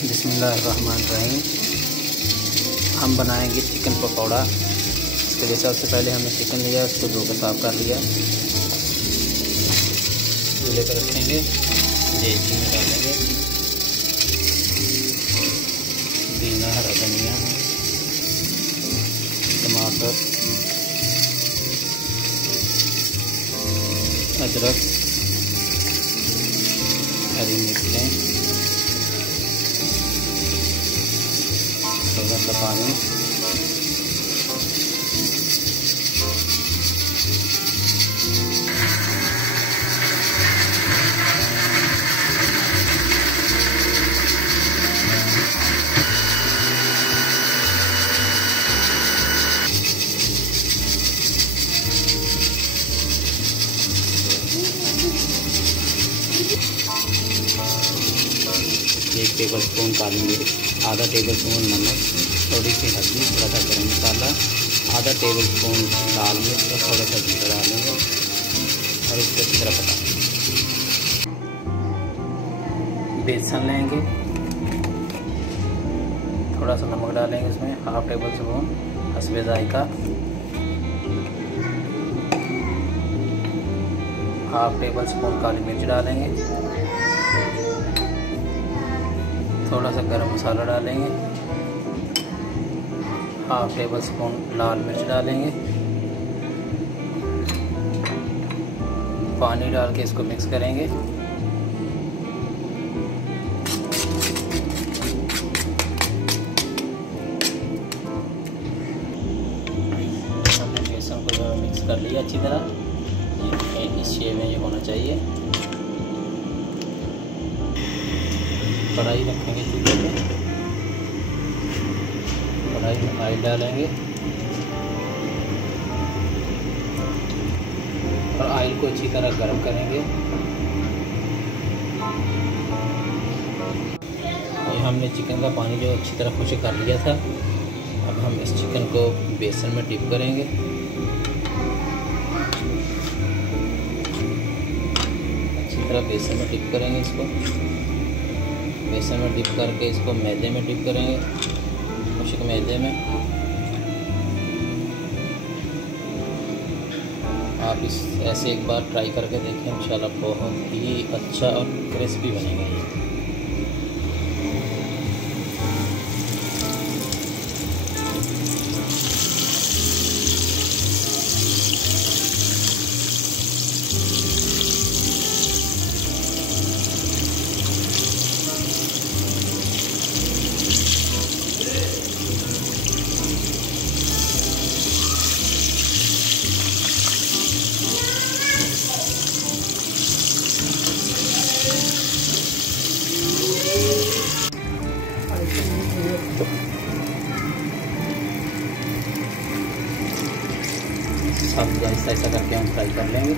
बिस्मिल्लाहिर्रहमानिर्रहीम। हम बनाएंगे चिकन पकौड़ा। इसके लिए सबसे पहले हमने चिकन लिया, उसको धो कर साफ कर लिया। चूल्हे पर रखेंगे, देसी में डालेंगे पुदीना, हरा धनिया, टमाटर, अदरक, हरी मिर्चें, थोड़ा सा पानी, एक टेबल स्पून काली मिर्च, आधा टेबल स्पून नमक, थोड़ी सी हल्दी, थोड़ा सा गरम मसाला, आधा टेबल स्पून लाल मिर्च और थोड़ा सा जीरा डालेंगे और इसको अच्छी तरह पकाएंगे। बेसन लेंगे, थोड़ा सा नमक डालेंगे इसमें, हाफ टेबल स्पून हस्बे जायका, हाफ टेबल स्पून काली मिर्च डालेंगे, थोड़ा सा गरम मसाला डालेंगे, हाफ टेबल स्पून लाल मिर्च डालेंगे, पानी डाल के इसको मिक्स करेंगे। हमने बेसन को जो मिक्स कर लिया अच्छी तरह, ये इस शेप में ये होना चाहिए। कढ़ाई रखेंगे चूल्हे पे, कढ़ाई में ऑयल डालेंगे और ऑयल को अच्छी तरह गर्म करेंगे। ये हमने चिकन का पानी जो अच्छी तरह खुश कर लिया था, अब हम इस चिकन को बेसन में डिप करेंगे। अच्छी तरह बेसन में डिप करेंगे इसको, बेसन में डिप करके इसको मैदे में डिप करेंगे, खुश्क मैदे में। आप इस ऐसे एक बार ट्राई करके देखें, इंशाल्लाह बहुत ही अच्छा और क्रिस्पी बनेगा ये। सब ऐसा ऐसा करके हम फ्राई कर लेंगे।